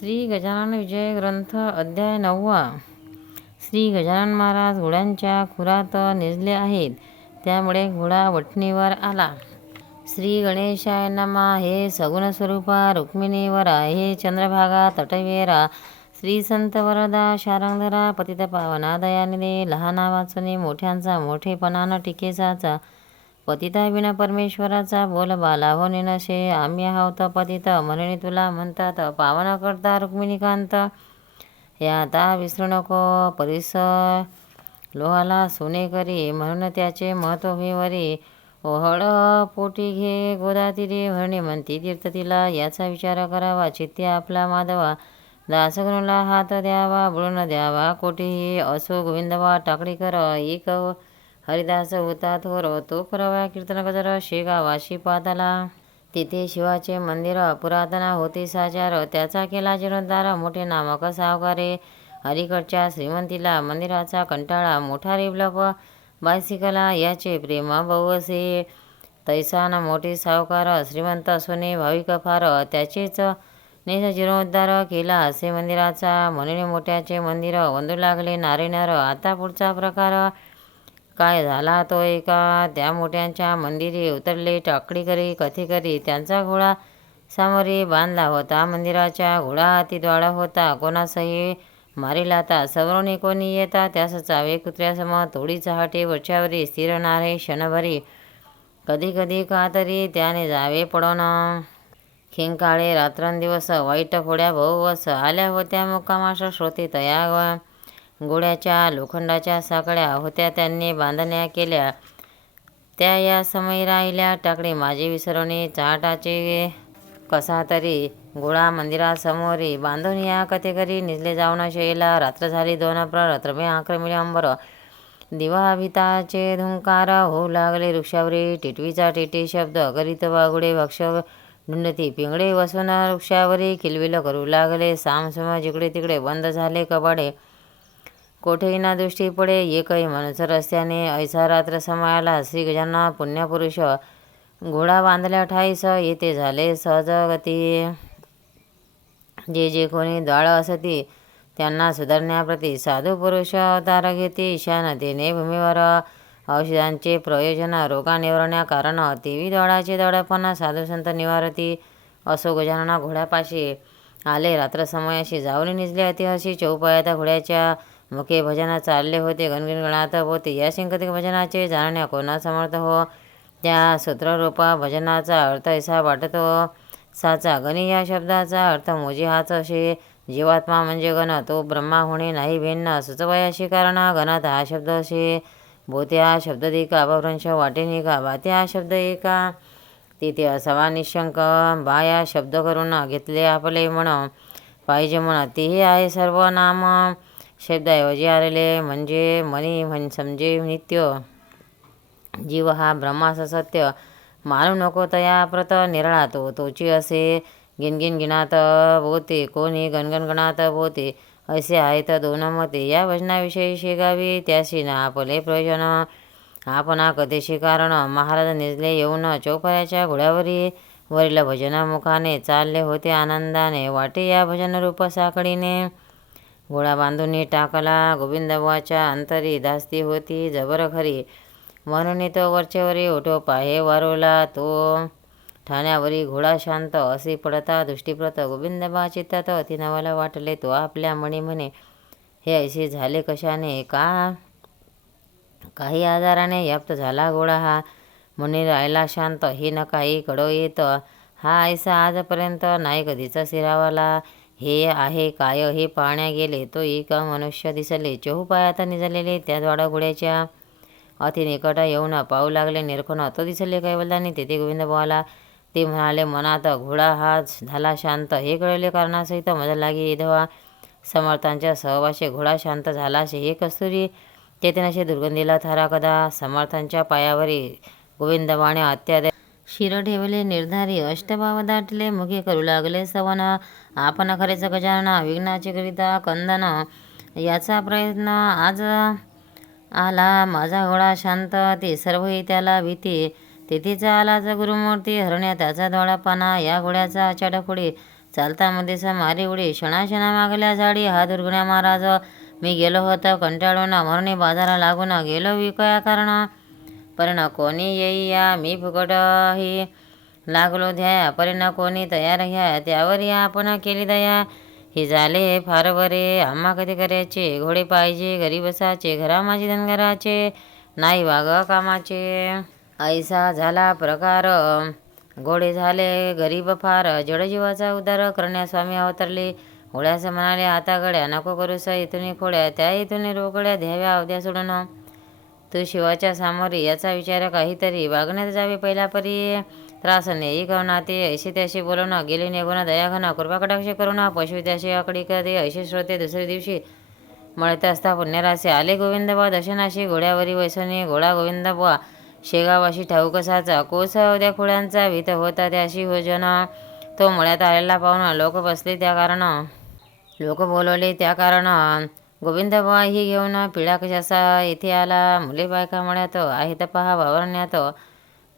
श्री गजानन विजय ग्रंथ अध्याय नववा. श्री गजानन महाराज घोड्यांच्या खुरात निजले आहेत. त्यामुळे घोडा वठणीवर आला. श्री गणेशाय नमा. हे सगुण स्वरूपा रुक्मिणीवरा हे चंद्रभागा तटवीरा. श्री संत वरदा शारंगधरा पतित पावना दयानिदे लहाना वाचने मोठ्यांचा मोठेपणानं टिकेसाचा पतिता विना परमेश्वराचा बोल बाला हो आम्ही आहोत पतित म्हणून तुला म्हणतात पावना करता रुक्मिणीकांत. या आता विसरू नको परिस लोहाला सोने करी म्हणून त्याचे महत्त्व होईवरी ओहळ पोटी घे गोदातिरी म्हणणे म्हणती तीर्थ तिला याचा विचार करावा चित्ते आपला माधवा. दासगणूला हात द्यावा बुळून द्यावा कोठेही असो गोविंदवा टाकडी कर एक हरिदास होता थोर तो करावा कीर्तन गजर शेगा वाशी पाताला. तिथे शिवाचे मंदिर पुरातन होते साचार त्याचा केला जीर्णोद्धार मोठे नामक सावकारे. अलीकडच्या श्रीमंतीला मंदिराचा कंटाळा मोठा रेबलप बायसिकला याचे प्रेमा बहुसे तैसान मोठे सावकार श्रीमंत सोने भाविक फार. त्याचेच नेस जीर्णोद्धार केला असे मंदिराचा. म्हणून मोठ्याचे मंदिर वंदू लागले नारेनर. आता पुढचा प्रकार काय झाला तो एका त्या मोठ्यांच्या मंदिरी उतरले टाकडी करी कथी करी. त्यांचा घोडा सामोरी बांधला होता. मंदिराच्या घोडा हाती होता. कोणासही मारील आता सवरोनी कोणी येता त्यास चावे कुत्र्यासम थोडी चहाटे वरच्यावरी स्थिरणारे क्षणभरी. कधी कधी का तरी त्याने जावे पडवणं खिंकाळे रात्रंदिवस वाईट फोड्या बहुवस आल्या होत्या मुक्कामाशा श्रोते तया गोळ्याच्या लोखंडाच्या साकड्या होत्या त्यांनी बांधण्या केल्या. त्या या समयी राहिल्या टाकडे माझे विसरवणे चाटाचे कसा तरी गोळा मंदिरासमोरी बांधून या कथेकरी निजले जाऊन शेला रात्र झाली दोन प्ररात्र मे आक्रमिले अंबर दिवाभिताचे धुंकार होऊ लागले. वृक्षावरी टिटवीचा टिटी शब्द करीत वागुडे भक्ष ढुंडती पिंगडे वसून वृक्षावरी किलबिल करू लागले. सामसम जिकडे तिकडे बंद झाले कबाडे कोठेही ना दृष्टी पडे एकही माणूस रस्त्याने ऐसा रात्र समायाला श्री गजांना पुण्यपुरुष. घोडा बांधल्या ठाईस येथे झाले सहजगती. जे जे कोणी द्वाळ असती त्यांना सुधारण्याप्रती साधू पुरुष अवतार घेते. ईशानतेने भूमीवर औषधांचे प्रयोजन रोगानिवारण्या कारण तेवी दडाचे दडपण साधू संत निवारती. असो गजानना घोड्यापाशी आले रात्र समयाशी जाऊन निजले. अतिहसी चौपायात घोड्याच्या मुखे भजना चालले होते गणगण गणात होते. या सिंकतिक भजनाचे जाणण्या कोणा समर्थ हो? त्या सूत्ररूपा भजनाचा अर्थ ऐसा वाटतो हो, साचा. गणी या शब्दाचा अर्थ मोजी हाच असे. जीवात्मा म्हणजे गण तो ब्रह्मा होणे नाही भिन्न. सुचवयाशी कारण गणात हा शब्द असे. भोते हा शब्द एका अपभ्रंश वाटेने का भाते हा शब्द एका. तिथे असावा निशंक बा या शब्द करून घेतले आपले म्हण पाहिजे म्हण तेही आहे सर्व नाम. शब्दाऐवजी आलेले म्हणजे मनी म्हण समजे नित्य. जीव हा ब्रह्मास सत्य. मानू नको तया प्रत निरळा तो तोची असे गिनगिन गिनात बोते. कोणी गणगणगणात बोते. असे आहेत दोन मते. या भजनाविषयी शिकावी त्याशी ना आपले प्रयोजन. आपणा कधीशी कारण? महाराज निजले येऊन चौपऱ्याच्या घोड्यावरी वरील भजनमुखाने चालले होते आनंदाने. वाटे या भजनरूप साखळीने घोडा बांधून टाकला. गोविंदबाच्या अंतरी दास्ती होती. जबर खरी. म्हणून तो वरचेवरी उठो पाहे वारवला तो ठाण्यावरी घोडा शांत असे पडता दृष्टीप्रत गोविंदबा चित्तात तिनावाला वाटले. तो आपल्या म्हणे म्हणे हे ऐसे झाले कशाने? का काही आजाराने व्याप्त झाला घोडा हा म्हणे राहिला शांत. हे न काही कडो येत. हा ऐसा आजपर्यंत नाही कधीचा सिरावाला हे आहे काय? हे पाहण्या गेले तो एक मनुष्य दिसले. चहूपायात निजलेले त्या द्वाडा घोड्याच्या अति निकट येऊन पाहू लागले. निरखून तो दिसले कैवल्याने. तेथे गोविंद बोवाला ते म्हणाले मनात घोडा हा झाला शांत. हे कळले कारणासहित मजा लागे येधवा समर्थांच्या सहवाशी घोडा शांत झालाशे हे कस्तुरी चेतनाशी दुर्गंधीला थारा कदा? समर्थांच्या पायावरी गोविंदबाणे अत्यादय शिर ठेवले निर्धारी अष्टभाव दाटले मुखे करू लागले सवन आपण खरेच गजानना विघ्नाचे करिता कंदन. याचा प्रयत्न आज आला. माझा घोडा शांत ते सर्वही त्याला भीती. आला आलाच गुरुमूर्ती हरण्या त्याचा धोळापाना या घोड्याचा चडखुडी चालता स मारी उडी. क्षणाक्षणा मागल्या झाडी हा दुर्गण्या महाराज. मी गेलो होतो कंटाळून मरणी बाजारा लागून गेलो विकया कारण. परिण कोणी येई या मी फुकट ही लागलो ध्याया परिण कोणी तयार घ्या? त्यावर या आपण केली दया. हे झाले फार बरे. आम्हा कधी करायचे? घोडे पाहिजे घरी बसायचे घरा माझी धनगराचे. नाही वाग कामाचे. ऐसा झाला प्रकार. घोडे झाले गरीब फार. जडजीवाचा उद्धार करण्या स्वामी अवतरले. घोड्यास म्हणाले आता गड्या नको करूस इथून खोड्या त्या इथून रोकड्या द्याव्या अवद्या सोडून. तू शिवाच्या सामोरी याचा विचार काहीतरी वागण्यात जावे पहिला परी त्रास नेई कवना ते ऐशी त्याशी बोलवणं गेले निघून दयाघना कृपा कटाक्ष करून पशु त्याशी आकडी कधी ऐशी श्रोते दुसऱ्या दिवशी मळत असता पुण्यरासे आले गोविंदबा दशनाशी घोड्यावरी वैसणी घोडा गोविंदबा शेगावाशी ठाऊक कसाचा कोस उद्या खुळ्यांचा भीत होता त्याशी होजन तो मळ्यात आलेला पाहून लोक बसले त्या कारण लोक बोलवले त्या कारण. गोविंदबा ही घेऊन पिळा कशाचा येथे आला? मुले बायका मळ्यात आहेत पहा वावरण्यात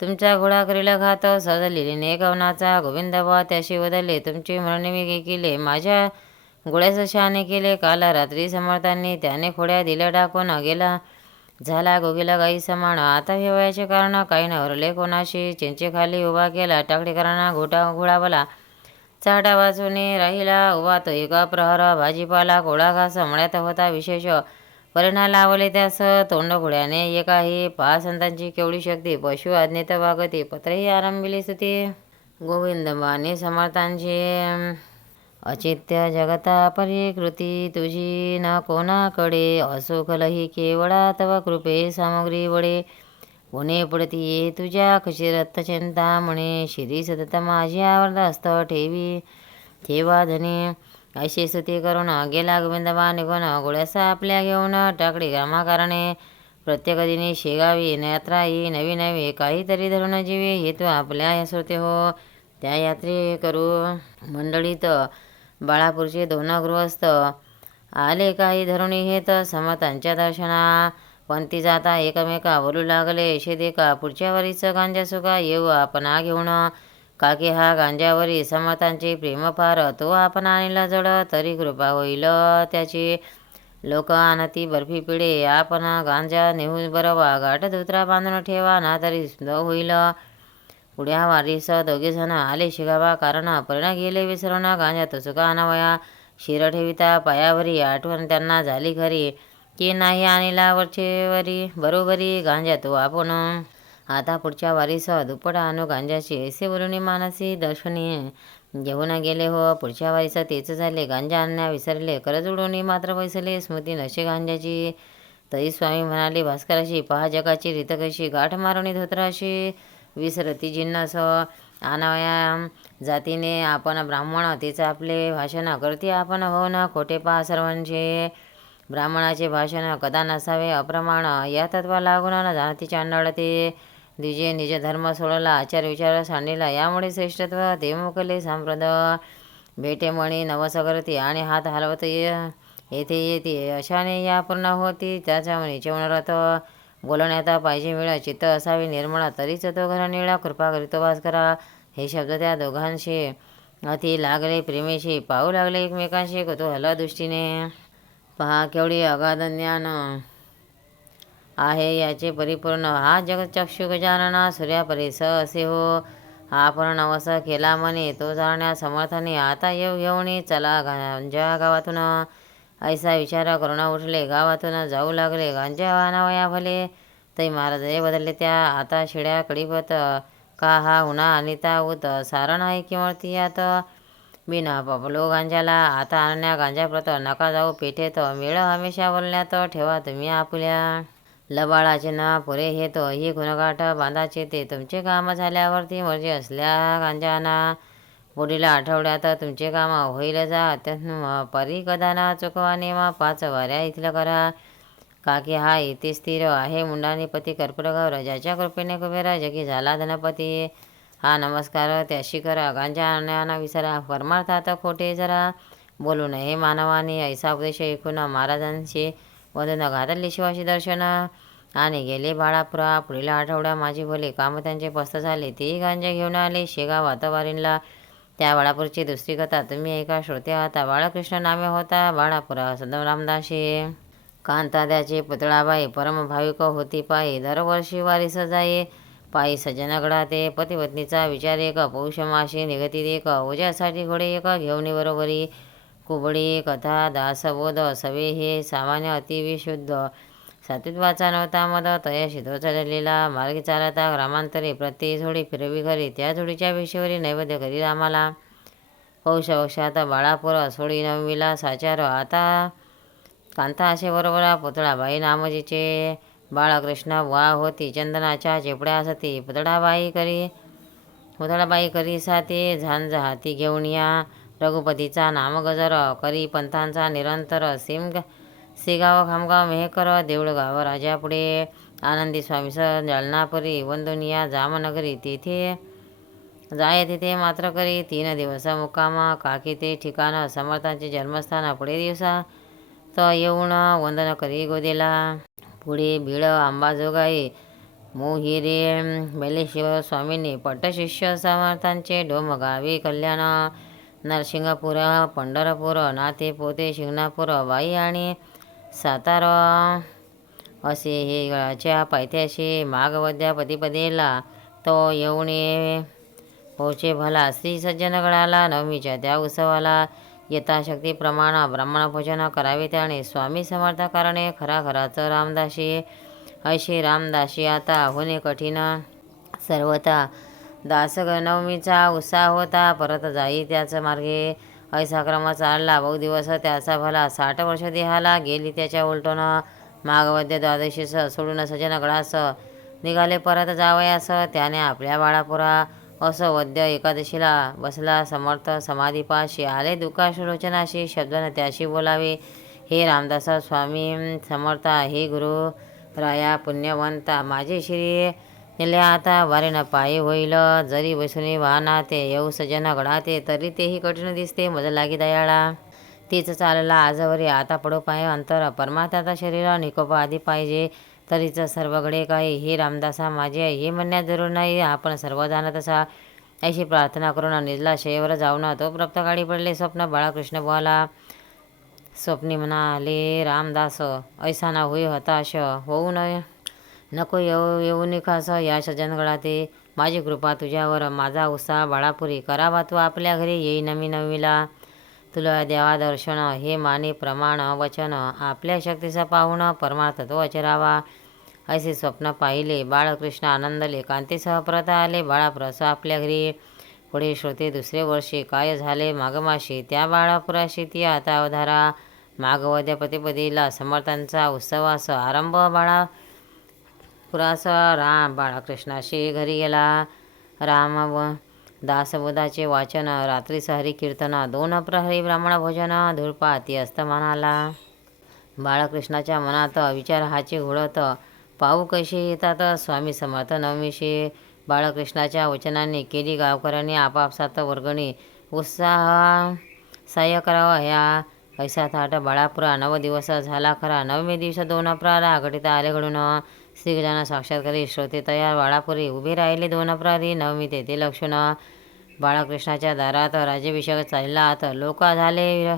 तुमचा घोडा करील घात सहज लिहिणे गवनाचा गोविंदबा त्याशी बदलले तुमची मरणविके केले माझ्या गोळ्याचं शहाणे केले. काल रात्री समर्थांनी त्याने खोड्या दिल्या टाकून गेला. झाला गोगीला गाई समान. आता हे वयाचे कारण काही नवरले कोणाशी चिंचे खाली उभा केला. टाकडीकरांना घोटा घोडावला चाटा वाचूने राहिला उभा तो एका प्रहर भाजीपाला घोडा घास मळ्यात होता विशेष परिणा लावले त्यास तोंड घोड्याने एकाही पहा संतांची केवढी शक्ती पशु आज्ञेत वागते पत्रही आरंभिले गोविंद गोविंदबाने समर्थांचे अचित्य जगता परिकृती तुझी न कोणाकडे असोखलही केवळा तव कृपे सामग्री वडे कोणे पडती ये तुझ्या कशी चिंता म्हणे. श्री सतत माझी आवडता असतं ठेवी. ठेवा धने. अशी स्तुती करून गेला गोविंदबा निघून गोळ्यासा आपल्या घेऊन टाकडी कामाकारणे प्रत्येक दिनी शेगावी यात्रा ही नवी नवी काहीतरी धरून जीवे. हेतू आपल्या श्रोते हो. त्या यात्रे करू. मंडळीत बाळापूरचे दोन गृहस्थ. आले काही धरुणी हेत समतांच्या दर्शना. पण ती जाता एकमेका बोलू लागले. शेदे देका पुढच्या वरीचं गांजा सुका येऊ आपण घेऊन. काके हा गांजावरी समतांचे प्रेम फार तो आपण आणला जड तरी कृपा होईल त्याची. लोक आणती बर्फी पिढे आपण गांजा नेऊन बरवा गाठ धुत्रा बांधून ठेवा ना तरी होईल. पुढ्या वारीस दोघेजण आले शिगावा कारण परिणा गेले विसरून गांजा तो चुका आणावया शिर ठेविता पायावरी आठवण त्यांना झाली खरी. की नाही आणला वरचेवरी बरोबरी गांजा तो आपण. आता पुढच्या वारीसह दुप्पट आणू गांजाची ऐसे बोलून मानसी दर्शनी. घेऊन गेले हो पुढच्या वारीचं तेच झाले गांजा आणण्या विसरले करज उडवणी मात्र बैसले स्मृती नशे गांजाची. तरी स्वामी म्हणाले भास्कराशी पहा जगाची रीत कशी गाठ मारणी धोत्राशी. विसरती जिन्नस आणावया जातीने आपण ब्राह्मण तेच आपले भाषण करते आपण हो ना खोटे पहा सर्वांचे. ब्राह्मणाचे भाषण कदा नसावे अप्रमाण या तत्वा लागून जाणती चांडाळते दिजे निज धर्म सोडला आचार विचार सांडिला यामुळे श्रेष्ठत्व देमुकले मोकले भेटे मणी नवसगरती आणि हात हलवत येथे येते अशाने या पूर्ण होती त्याच्या म्हणीचे म्हणत बोलण्यात पाहिजे मिळा चित्त असावे निर्मळा तरीच तो घर निळा कृपा करीतो भास्करा हे शब्द त्या दोघांशी अति लागले प्रेमेशी पाहू लागले एकमेकांशी कुतूहल दृष्टीने पहा केवढी अगाध ज्ञान आहे याचे परिपूर्ण. हा जगचक्षु गजानना स असे हो. हा पण नवस केला म्हणे तो जाणण्या समर्थाने. आता येऊ घेऊनी चला गांजा गावातून ऐसा विचार करून उठले गावातून जाऊ लागले. गांजा वानावया भले तै महाराज हे बदलले त्या. आता शिड्या कडीपत का हा उन्हा अनिता उत सारण आहे किंवा ती आता मी ना पपलो गांजाला आता आणण्या गांजाप्रत नका जाऊ पेठेत मेळ हमेशा बोलण्यात ठेवा तुम्ही आपल्या. लबाळाचे ना पुरे हेत ही गुणगाठ बांधाचे ते तुमचे काम झाल्यावरती मर्जी असल्या गांजाना. पुढील आठवड्यात तुमचे काम होईल जा अत्यंत परी कदाना चुकवा नेमा पाच वाऱ्या इथलं करा. काकी हा इथे स्थिर आहे मुंडाने पती कर्पूरगौर ज्याच्या कृपेने कुबेरा जगी झाला धनपती. हा नमस्कार त्याशी करा. गांजा आणण्याना विसरा. परमार्थात खोटे जरा बोलू नये. मानवाने ऐसा उपदेश ऐकून महाराजांशी वधून घातली. शिवाशी दर्शन आणि गेले बाळापुरा. पुढील आठवड्या माझी भले काम त्यांचे पस्त झाले. तेही गांजे घेऊन आले. शेगाव वातावरणला त्या बाळापूरची दुसरी कथा. तुम्ही एका श्रोते आता बाळकृष्ण नामे होता बाळापुरा. सदम रामदाशी कांताद्याचे पुतळाबाई परमभाविक होती पायी. दरवर्षी वारीस जाई पायी सज्जनाकडा ते पतिपत्नीचा विचार एक पौषमाशी निगतीत एक ओझ्यासाठी घोडे एक घेऊन बरोबरी कुबडी कथा दासबोध सवे हे सामान्य अतिविशुद्ध. सात्वित्वाचा नव्हता मद तया तो चाललेला मार्ग चालता ग्रामांतरे प्रत्येक झोडी फिरवी घरी त्या झोडीच्या विषयवरी नैवेद्य करी रामाला. पौष पक्षात बाळापुर सोडी नवमीला साचार आता कांता असे बरोबर पुतळाबाई नामजीचे बाळकृष्ण वा होती चंदनाच्या चिपड्या सती पुतळाबाई करी पुतळाबाई करी साती झांज हाती घेऊन या. रघुपतीचा नामगजर करी पंथांचा निरंतर सिम सिगाव खामगाव मेहकर देऊळगाव राजापुढे. आनंदी स्वामीस जालनापुरी वंदुनिया जामनगरी तेथे जाय तिथे मात्र करी. तीन दिवस मुक्काम काकी ते ठिकाण समर्थांचे जन्मस्थान पुढे दिवसा. तर येऊन वंदन करी गोदेला. पुढे भिड अंबाजोगाई मोहिरे बेलेश्वर स्वामींनी पट्टशिष्य समर्थांचे डोमगावी कल्याण नरसिंगपूर पंढरपूर नाते पोते शिंगणापूर बाई आणि सातारा असे हे गळाच्या पायथ्याशी मागवद्या पदीपदेला तो येऊन पोचे भला श्री सज्जनगडाला नवमीच्या त्या उत्सवाला यथाशक्तीप्रमाण ब्राह्मणभोजन करावे त्याने. स्वामी समर्थकारणे खरा खराचं रामदासी ऐशी रामदासी आता होणे कठीण. सर्वता दासगणवमीचा उत्साह होता परत जाई त्याच मार्गे. ऐसा क्रम चालला बहु दिवस त्याचा भला साठ वर्ष देहाला गेली त्याच्या उलटून. मागवद्य द्वादशीस सोडून सजनगडास निघाले परत जावयास त्याने आपल्या बाळापुरा. असं वद्य एकादशीला बसला समर्थ समाधीपाशी आले दुःखाशलोचनाशी शब्दाने त्याशी बोलावे. हे रामदास स्वामी समर्था हे गुरु राया पुण्यवंता. माझे श्री नेले आता वारेन पायी होईल. जरी बसुनी वाहना ते येऊ सजन घडाते तरी तेही कठीण दिसते मज लागी दयाळा. तीच चालला आजवरी आता पडो पाय अंतर. परमात्याचा शरीर निकोप आधी पाहिजे. तरीचं सर्वकडे काही हे रामदासा माझे हे म्हणण्यात जरूर नाही. आपण सर्व जाणत असा अशी प्रार्थना करून निजला शयवर जाऊन तो प्रप्त काळी पडले स्वप्न बाळकृष्ण बुवाला. स्वप्नी म्हणाले रामदास ऐसा ना होई हताश होऊ नये नको येऊ येऊ निखास या सज्जनगडाते माझी कृपा तुझ्यावर माझा उत्साह बाळापुरी करावा तू आपल्या घरी येई नवी नवीला. तुला देवा दर्शन हे माने प्रमाण वचन आपल्या शक्तीचा पाहून परमार्थ तो अचरावा असे स्वप्न पाहिले. बाळकृष्ण आनंदले कांतीसह परत आले. बाळाप्रस आपल्या घरी पुढे श्रोते दुसरे वर्षी काय झाले? मागमाशी त्या बाळापुराशी ती आता अवधारा. मागवद्यापतीपदीला समर्थांचा उत्सवास आरंभ. बाळा पुरास राम बाळकृष्णाशी घरी गेला. राम व दासबोधाचे वाचन रात्रीसहरी कीर्तन दोन प्रहरी ब्राह्मण भोजन धुरपाती अस्त म्हणाला. बाळकृष्णाच्या मनात विचार हाचे घोळत पाहू कसे येतात? स्वामी समर्थ नवमीशी बाळकृष्णाच्या वचनांनी केली. गावकऱ्यांनी आपापसात वर्गणी. उत्साह सहाय्य करावा. ह्या ऐसा थाट बाळापुरा. नव दिवस झाला खरा. नवमी दिवस दोन प्रहारा घटित आले घडून. श्रीगजाना साक्षात्कारी श्रोते तयार. बाळापुरी उभे राहिले दोन प्रहरी नवमी तेथे लक्षण. बाळकृष्णाच्या दारात राज्याभिषेक चालला. तर लोक झाले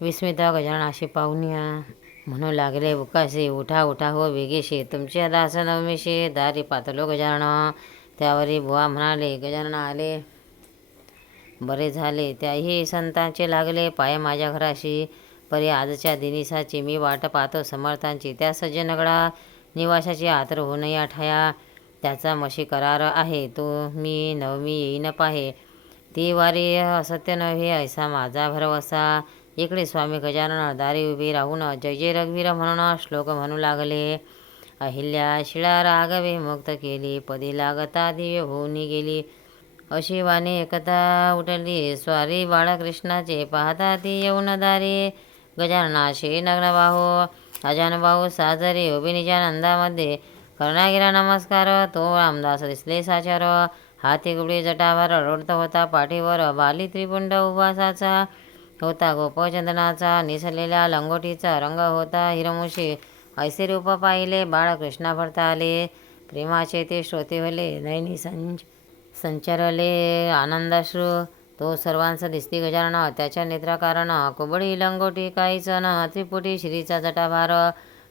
विस्मित. गजानाशी पाहुण्या म्हणू लागले उकाशी उठा उठा हो वेगेशी तुमच्या दास नवमीशी दारी पातलो गजानन. त्यावरी बुवा म्हणाले गजानन आले. बरे झाले. त्याही संतांचे लागले पाय माझ्या घराशी. परी आजच्या दिनिसाची मी वाट पाहतो समर्थांची. त्या सज्जनगडा निवासाची आतर होऊन या ठाया. त्याचा मशी करार आहे. तो मी नवमी येईन पाहे. ती वारी असत्य नव्हे ऐसा माझा भरवसा. इकडे स्वामी गजानन दारी उभी राहून जय जय रघुवीर म्हणून श्लोक म्हणू लागले अहिल्या शिळा रागवे मुक्त केली पदी लागता दिव्य होऊन गेली अशी वाणी एकता उठली स्वारी बाळकृष्णाचे पाहता ती येऊन दारी गजाननाशी नग्न बाहो अजान बाहू साजरे निजानंदामध्ये कर्णागिरा नमस्कार तो रामदास दिसले साचार हाती गुबडी जटावर रोडत होता पाठीवर बाली त्रिपुंड उभासाचा होता. गोपचंदनाचा निसरलेल्या लंगोटीचा रंग होता हिरमुशी. ऐसे रूप पाहिले बाळकृष्णा भरता आले. प्रेमाचे ते श्रोते होले नैनी संच संचरले आनंदाश्रू. तो सर्वांचा दिसती गजानन. त्याच्या नेत्राकारण कुबडी लंगोटी काहीच न. त्रिपुटी श्रीचा जटाभार.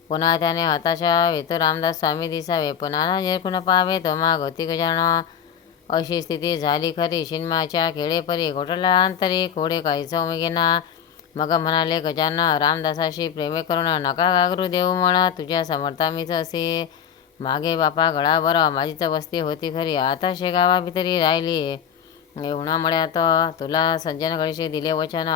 पुन्हा त्याने हताशा वेतो रामदास स्वामी दिसावे. पुन्हा निर्गुण पाहावे. तो मा गोती गजानन. अशी स्थिती झाली खरी. शिन्माच्या खेळेपरी घोटलांतरी खोडे काहीच उमेगेना मग म्हणाले गजानन रामदासाशी प्रेमे करून नका गागरू देऊ म्हणा. तुझ्या समर्था मीच असे. मागे बापा गळावर माझीच वस्ती होती खरी. आता शेगावा भितरी राहिली. उन्हामळ्यात तुला सज्जन दिले वचन.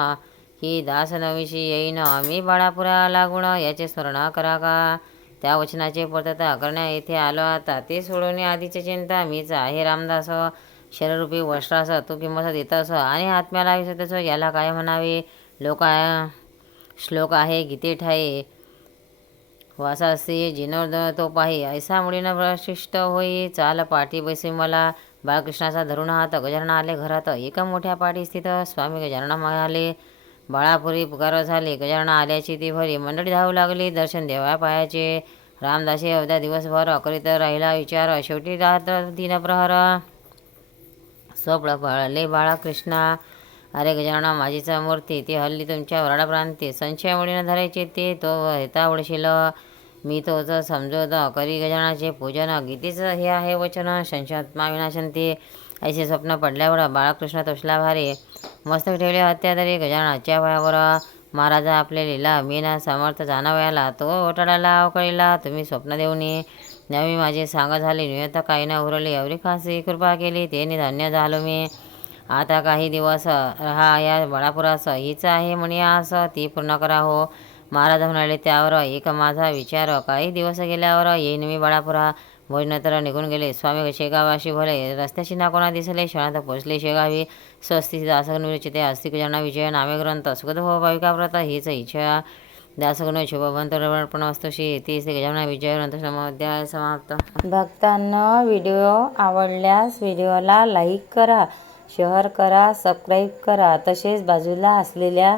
की दास नवीशी येईन. मी बाळापुरा लागून याचे स्मरण करा का? त्या वचनाचे पूर्तता करण्या येथे आलो आता. ते सोडवणे आधीची चिंता मीच आहे. रामदास शररूपी वस्त्रास तू किंमत देतस आणि आत्म्याला विसरतस याला काय म्हणावे? लोक श्लोक आहे गीते ठाये. वासासी जिनोर तो पाही. ऐसा मुलीनं प्रशिष्ट होई. चाल पाठी बैसे मला. बाळकृष्णाचा धरुण हात गजानन आले घरात. एका मोठ्या पाठी स्थित स्वामी गजानन म्हणाले बाळापुरी पुकार झाले. गजानन आल्याची ती भरी. मंडळी धावू लागली. दर्शन देवा पायाचे. रामदासी अवध्या दिवसभर अकरीत राहिला विचार. शेवटी रात्र दिनप्रहर स्वप्न पळले बाळाकृष्णा. अरे गजानना माझीचा मूर्ती. ते हल्ली तुमच्या वराडा संशयामुळे न धरायचे ते. तो हेता उडशील. मी तोच समजवत करी गजानाचे पूजन. गीतेच हे आहे वचन. संशयात्मा विनाशंती ऐसे स्वप्न पडल्यावर बाळकृष्ण तोषला भारे. मस्तक ठेवले हत्यादरी गजानाच्या वयावर महाराजा आपले लिला मी ना समर्थ जाणावयाला तो ओटाळाला अवकळीला तुम्ही स्वप्न देऊनी नवी माझी सांगा झाली नियत काही न उरली एवढी खासी कृपा केली ते धन्य झालो मी. आता काही दिवस राहा या बळापुरास हीच आहे म्हणे आस ती पूर्ण करा हो. महाराज म्हणाले त्यावर एक माझा विचार काही दिवस गेल्यावर येईन मी बळापुरा भोजनंतर निघून गेले. स्वामी शेगावाशी भले रस्त्याची नाकोना दिसले क्षणात पोचले शेगावी. स्वस्ती दासगण ते अस्तिकजना विजय नामे ग्रंथ सुखद हो भाविका व्रत हीच इच्छा. दासगण शुभवंत अर्पण वस्तुशी ती श्री विजय ग्रंथ समाध्याय समाप्त. भक्तांना व्हिडिओ आवडल्यास व्हिडिओला लाईक करा शेअर करा सबस्क्राईब करा. तसेच बाजूला असलेल्या